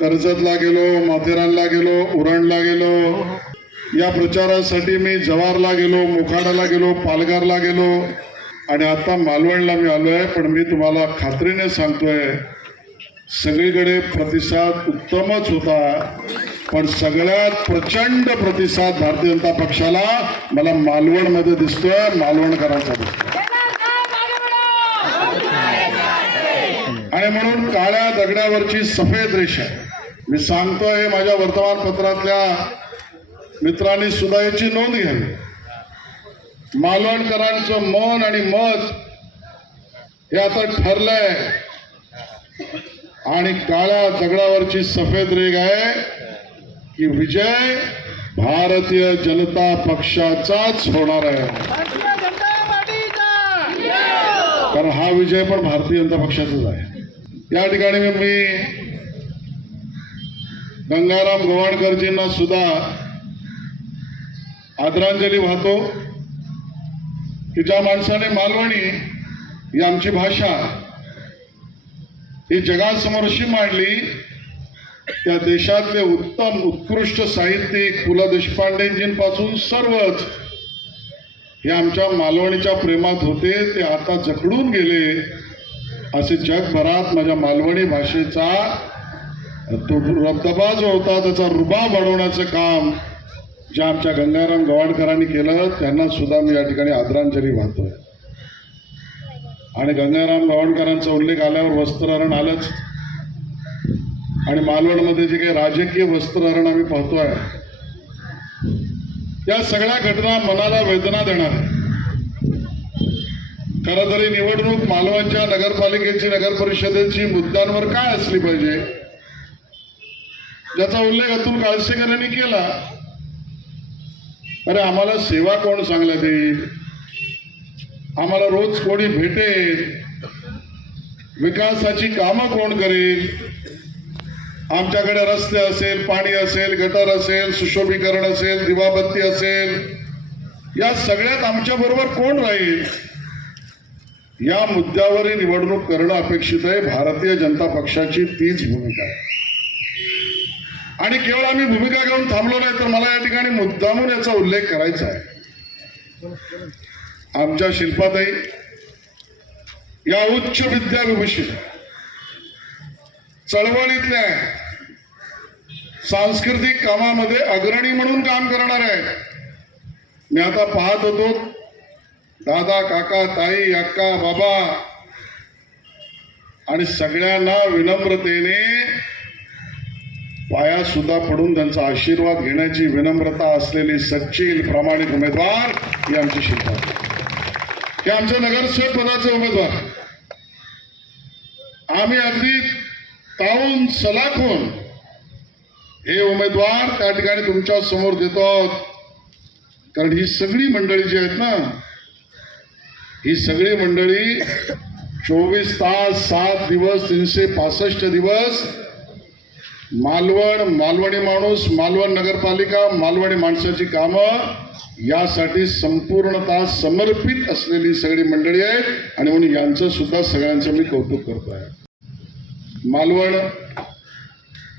कर्जतला गेलो माथेरानला गेलो उरणला गेलो. या प्रचारासाठी मी जवारला गेलो मोखाड्याला गेलो पालघरला गेलो. आणि आता मालवणला मी आलोय पण मी तुम्हाला खात्रीने सांगतोय सगळीकडे प्रतिसाद उत्तमच होता. पण सगळ्यात प्रचंड प्रतिसाद भारतीय जनता पक्षाला मला मालवणमध्ये दिसतोय मालवणकरांचा दिसतोय. आणि म्हणून काळ्या दगडावरची सफेद रेषा. मी सांगतोय हे माझ्या वर्तमानपत्रातल्या मित्रांनी सुद्धा याची नोंद घ्यावी. मालवणकरांचं मन आणि मत हे आता ठरलंय. आणि काळ्या दगडावरची सफेद रेग आहे की विजय भारतीय जनता पक्षाचाच होणार आहे. कारण हा विजय पण भारतीय जनता पक्षाचाच आहे. या ठिकाणी मी- गंगाराम गवाणकरजींना सुद्धा आदरांजली वाहतो की ज्या माणसाने मालवणी ही आमची भाषा ही जगासमोर अशी मांडली त्या देशातले उत्तम उत्कृष्ट साहित्यिक पु ल देशपांडेजींपासून सर्वच हे आमच्या मालवणीच्या प्रेमात होते ते आता जखडून गेले. असे जगभरात माझ्या मालवणी भाषेचा तो दबदबा जो होता त्याचा रुबाब वाढवण्याचं काम जे आमच्या गंगाराम गवाडकरांनी केलं त्यांना सुद्धा मी या ठिकाणी आदरांजली वाहतोय. आणि गंगाराम गवाडकरांचा उल्लेख आल्यावर वस्त्रहरण आलंच. आणि मालवणमध्ये जे काही राजकीय वस्त्रहरण आम्ही पाहतोय या सगळ्या घटना मनाला वेदना देणार. आहे खरं तरी निवडणूक मालवणच्या नगरपालिकेची नगर परिषदेची मुद्द्यांवर काय असली पाहिजे? ज्याचा उल्लेख अतुल काळसेकर यांनी केला. अरे आम्हाला सेवा कोण चांगल्या देईल? आम्हाला रोज कोणी भेटेल? विकासाची कामं कोण करेल? आमच्याकडे रस्ते असेल पाणी असेल गटर असेल सुशोभीकरण असेल दिवाबत्ती असेल या सगळ्यात आमच्या बरोबर कोण राहील? या मुद्द्यावरही निवडणूक करणं अपेक्षित आहे. भारतीय जनता पक्षाची तीच भूमिका आहे. आणि केवळ आम्ही भूमिका घेऊन थांबलो नाही तर मला या ठिकाणी मुद्दामून याचा उल्लेख करायचा आहे. आमच्या शिल्पाताई या उच्च विद्याविभूषित चळवळीतल्या सांस्कृतिक कामामध्ये अग्रणी म्हणून काम करणार आहेत. मी आता पाहत होतो दादा काका ताई अक्का बाबा. आणि सगळ्यांना विनम्रतेने पाया सुद्धा पडून त्यांचा आशीर्वाद घेण्याची विनम्रता असलेली सचिन प्रामाणिक उमेदवार ही आमची शिल्पा हे आमचे नगरसेवक पदाचे उमेदवार. आम्ही अगदी ताऊन सलाखून हे उमेदवार त्या ठिकाणी तुमच्यासमोर देतो आहोत. कारण ही सगळी मंडळी जी आहेत ना ही सगळी मंडळी चोवीस तास सात दिवस तीनशे पासष्ट दिवस मालवण मालवणी माणूस मालवण नगरपालिका मालवणी माणसाची कामं यासाठी संपूर्णतः समर्पित असलेली सगळी मंडळी आहेत. आणि म्हणून यांचं सुद्धा सगळ्यांचं मी कौतुक करतो आहे मालवण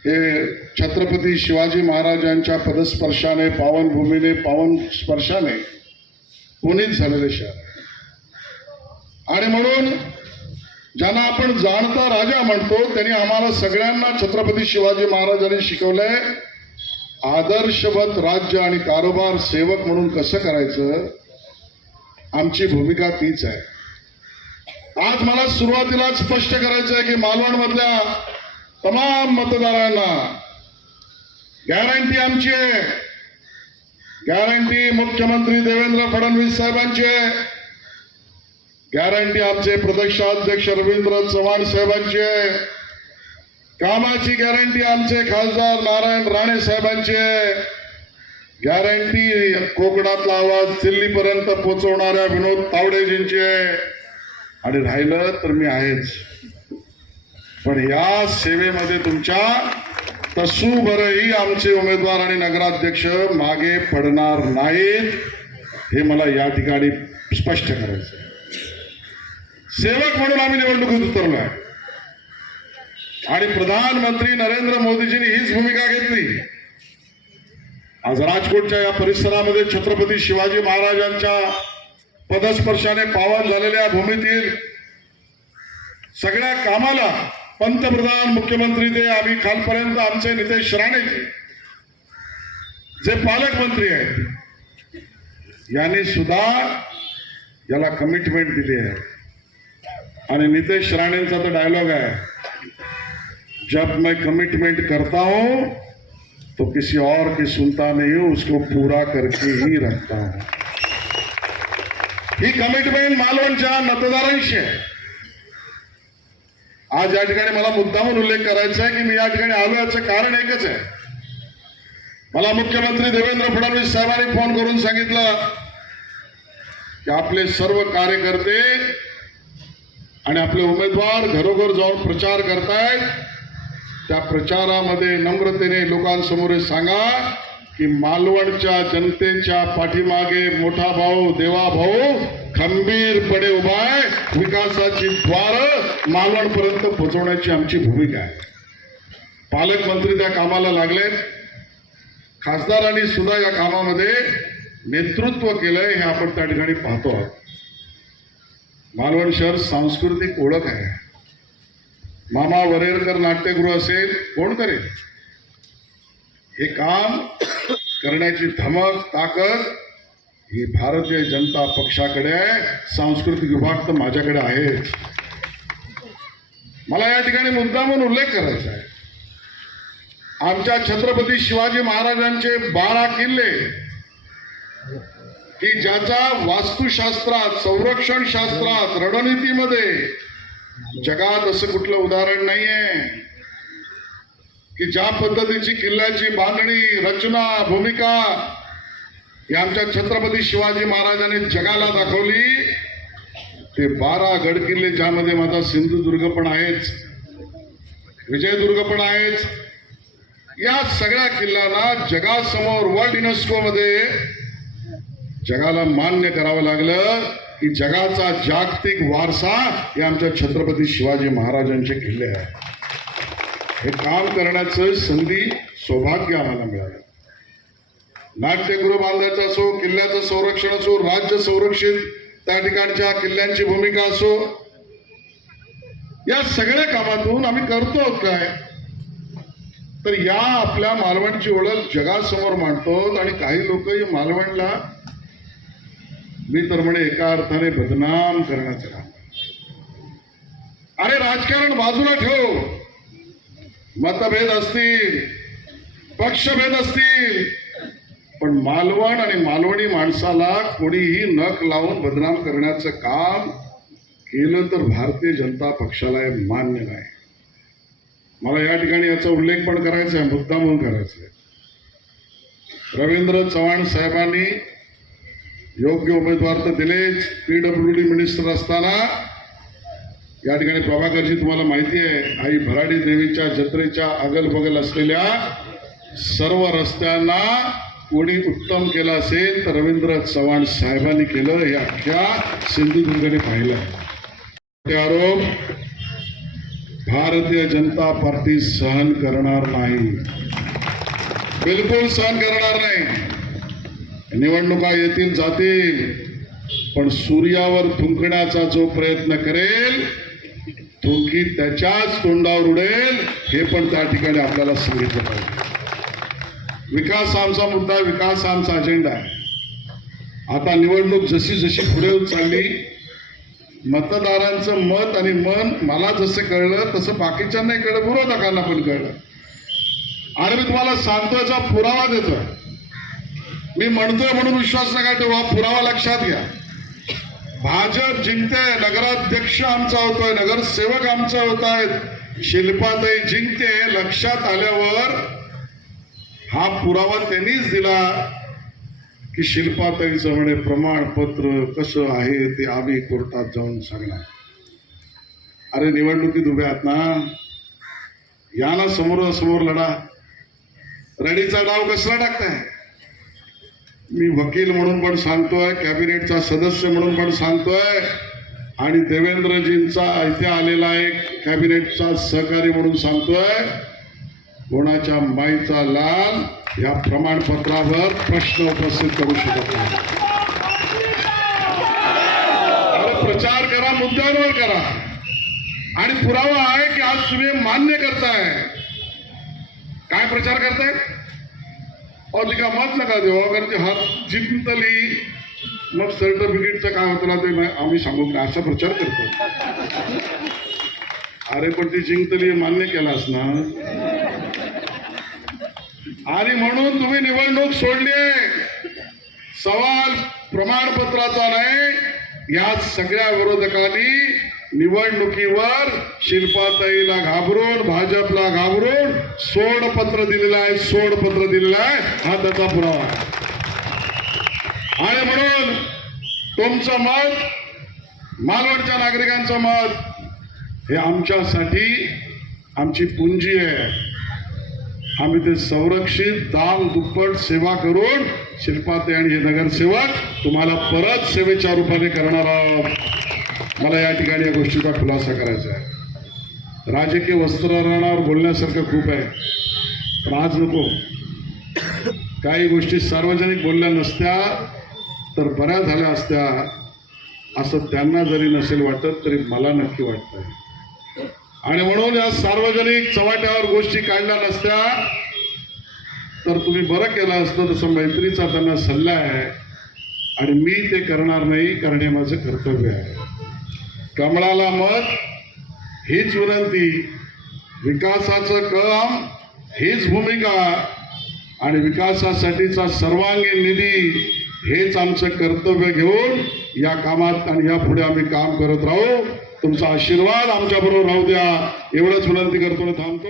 हे छत्रपती शिवाजी महाराजांच्या पदस्पर्शाने पावनभूमीने पावन स्पर्शाने पुनीत झालेले शहर आणि म्हणून ज्यांना आपण जाणता राजा म्हणतो त्यांनी आम्हाला सगळ्यांना छत्रपती शिवाजी महाराजांनी शिकवलंय आदर्शवत राज्य आणि कारोबार सेवक म्हणून कसं करायचं आमची भूमिका तीच आहे. आज मला सुरुवातीलाच स्पष्ट करायचं आहे की मालवणमधल्या तमाम मतदारांना गॅरंटी आमची आहे. गॅरंटी मुख्यमंत्री देवेंद्र फडणवीस साहेबांची आहे. गॅरंटी आमचे प्रदेशाध्यक्ष रवींद्र चव्हाण साहेबांची आहे. कामाची गॅरंटी आमचे खासदार नारायण राणे साहेबांची आहे. गॅरंटी कोकणातला आवाज दिल्लीपर्यंत पोहोचवणाऱ्या विनोद तावडेजींची आहे. आणि राहिलं तर मी आहेच. पण या सेवेमध्ये तुमच्या तसूभरही आमचे उमेदवार आणि नगराध्यक्ष मागे पडणार नाहीत हे मला या ठिकाणी स्पष्ट करायचं आहे. सेवक म्हणून आम्ही निवडणुकीत उतरलो आहे. आणि प्रधानमंत्री नरेंद्र मोदीजींनी हीच भूमिका घेतली. आज राजकोटच्या या परिसरामध्ये छत्रपती शिवाजी महाराजांच्या पदस्पर्शाने पावन झालेल्या भूमीतील सगळ्या कामाला पंतप्रधान मुख्यमंत्री ते आम्ही खालपर्यंत आमचे नितेश राणे जे पालकमंत्री आहेत यांनी सुद्धा याला कमिटमेंट दिली आहे. आणि नितेश राणेंचा तर डायलॉग आहे. जब मैं कमिटमेंट करता हूं तो किसी और की सुनता नहीं हूं उसको पूरा करके ही रखता हूं। ही कमिटमेंट मालवणच्या मतदारांशी आहे. आज या ठिकाणी मला मुद्दामून उल्लेख करायचा आहे की मी या ठिकाणी आलो याचं कारण एकच आहे. मला मुख्यमंत्री देवेंद्र फडणवीस साहेबांनी फोन करून सांगितलं की आपले सर्व कार्यकर्ते आणि आपले उमेदवार घरोघर जाऊन प्रचार करतायत. त्या प्रचारामध्ये नम्रतेने लोकांसमोर सांगा की मालवणच्या जनतेच्या पाठीमागे मोठा भाऊ देवा भाऊ खंबीरपणे उभा आहे. विकासाची द्वार मालवणपर्यंत पोहोचवण्याची आमची भूमिका आहे. पालकमंत्री त्या कामाला लागलेत. खासदारांनी सुद्धा या कामामध्ये नेतृत्व केलंय हे आपण त्या ठिकाणी पाहतो आहोत. मालवण शहर सांस्कृतिक ओळख आहे. मामा वरेरकर नाट्यगृह असेल कोण करेल? हे काम करण्याची धमक ताकद ही भारतीय जनता पक्षाकडे आहे सांस्कृतिक विभाग तर माझ्याकडे आहे. मला या ठिकाणी मुद्दामून उल्लेख करायचा आहे. आमच्या छत्रपती शिवाजी महाराजांचे बारा किल्ले की ज्याचा वास्तुशास्त्रात संरक्षण शास्त्रात रणनीतीमध्ये जगात असं कुठलं उदाहरण नाहीये. की ज्या पद्धतीची किल्ल्याची बांधणी रचना भूमिका ही आमच्या छत्रपती शिवाजी महाराजांनी जगाला दाखवली ते बारा गड किल्ले ज्यामध्ये माझा सिंधुदुर्ग पण आहेच विजयदुर्ग पण आहेच या सगळ्या किल्ल्यांना जगासमोर वर्ल्ड युनेस्को मध्ये जगाला मान्य करावं लागलं की जगाचा जागतिक वारसा हे आमच्या छत्रपती शिवाजी महाराजांचे किल्ले आहे हे काम करण्याचं संधी सौभाग्य आम्हाला मिळालं. नाट्यगृह बांधायचं असो किल्ल्याचं संरक्षण असो राज्य संरक्षित त्या ठिकाणच्या किल्ल्यांची भूमिका असो या सगळ्या कामातून आम्ही करतो आहोत काय? तर या आपल्या मालवणची ओळख जगासमोर मांडतो आणि काही लोक या मालवणला मी तर म्हणे एका अर्थाने बदनाम करण्याचं काम अरे राजकारण बाजूला ठेव. मतभेद असतील पक्षभेद असतील पण मालवण आणि मालवणी माणसाला कोणीही नख लावून बदनाम करण्याचं काम केलं तर भारतीय जनता पक्षाला हे मान्य नाही. मला या ठिकाणी याचा उल्लेख पण करायचा आहे मुद्दा म्हणून करायचा आहे. रवींद्र चव्हाण साहेबांनी योग्य उमेदवार तर दिलेच. पी डब्ल्यू डी मिनिस्टर असताना या ठिकाणी प्रभाकरजी तुम्हाला माहिती आहे आई भराडी देवीच्या जत्रेच्या अगल बगल असलेल्या सर्व रस्त्यांना कोणी उत्तम केलं असेल तर रवींद्र चव्हाण साहेबांनी केलं हे अख्ख्या सिंधुदुर्गने पाहिलं ते आरोप भारतीय जनता पार्टी सहन करणार नाही. बिलकुल सहन करणार नाही. निवडणुका येतील जातील पण सूर्यावर थुंकण्याचा जो प्रयत्न करेल थुंकी त्याच्याच तोंडावर उडेल हे पण त्या ठिकाणी आपल्याला सांगितलं पाहिजे. विकास आमचा मुद्दा विकास आमचा अजेंडा आहे. आता निवडणूक जशी जशी पुढे चालली मतदारांचं मत आणि मन मला जसं कळलं तसं बाकीच्यांनाही कळलं विरोधकांना पण कळलं. आणि मी तुम्हाला सांगतो याचा पुरावा देतोय. मी म्हणतोय म्हणून विश्वास नका ठेवा. पुरावा लक्षात घ्या. भाजप जिंकते नगराध्यक्ष आमचा होतोय नगरसेवक आमचा होत आहेत शिल्पाताई जिंकते लक्षात आल्यावर हा पुरावा त्यांनीच दिला की शिल्पाताईचं म्हणे प्रमाणपत्र कसं आहे ते आम्ही कोर्टात जाऊन सांगणार. अरे निवडणुकीत उभे आहात ना? या ना समोरासमोर लढा. रडीचा डाव कसला टाकताय? मी वकील म्हणून पण सांगतोय कॅबिनेटचा सदस्य म्हणून पण सांगतोय. आणि देवेंद्रजींचा इथे आलेला एक कॅबिनेटचा सहकारी म्हणून सांगतोय कोणाच्या माईचा लाल या प्रमाणपत्रावर प्रश्न उपस्थित करू शकत नाही. प्रचार करा मुद्द्यांवर करा. आणि पुरावा आहे की आज तुम्ही मान्य करताय. काय प्रचार करताय? अहो तिका मत नका देवा कारण ते हात जिंकतली मग सर्टिफिकेटचं काय होतं ते आम्ही सांगू का? असा प्रचार करतो. अरे पण ती जिंकतली मान्य केला असणार आणि म्हणून तुम्ही निवडणूक सोडली सवाल प्रमाणपत्राचा नाही या सगळ्या विरोधकांनी निवडणुकीवर शिल्पाताईला घाबरून भाजपला घाबरून सोडपत्र दिलेलं आहे सोडपत्र दिलेलं आहे. हा त्याचा पुरावा. आहे आणि म्हणून तुमचं मत मालवणच्या नागरिकांचं मत हे आमच्यासाठी आमची पुंजी आहे. आम्ही ते संरक्षित दाम दुप्पट सेवा करून शिल्पाते आणि हे नगरसेवक तुम्हाला परत सेवेच्या रूपाने करणार आहोत. मला या ठिकाणी या गोष्टीचा खुलासा करायचा आहे. राजकीय वस्त्रहरणावर बोलण्यासारखं खूप आहे. पण आज नको. काही गोष्टी सार्वजनिक बोलल्या नसत्या तर बऱ्या झाल्या असत्या असं त्यांना जरी नसेल वाटत तरी मला नक्की वाटतंय. आणि म्हणून या सार्वजनिक चव्हाट्यावर गोष्टी काढल्या नसत्या तर तुम्ही बरं केलं असतं तसं मैत्रीचा त्यांना सल्ला आहे. आणि मी ते करणार नाही कारण माझं कर्तव्य आहे. कमळाला मत हीच विनंती. विकासाचं काम हीच भूमिका आणि विकासासाठीचा सर्वांगीण निधी हेच आमचं कर्तव्य घेऊन या कामात आणि यापुढे आम्ही काम करत राहू. तुमचा आशीर्वाद आमच्याबरोबर राहू द्या. एवढंच विनंती करतो थांबतो.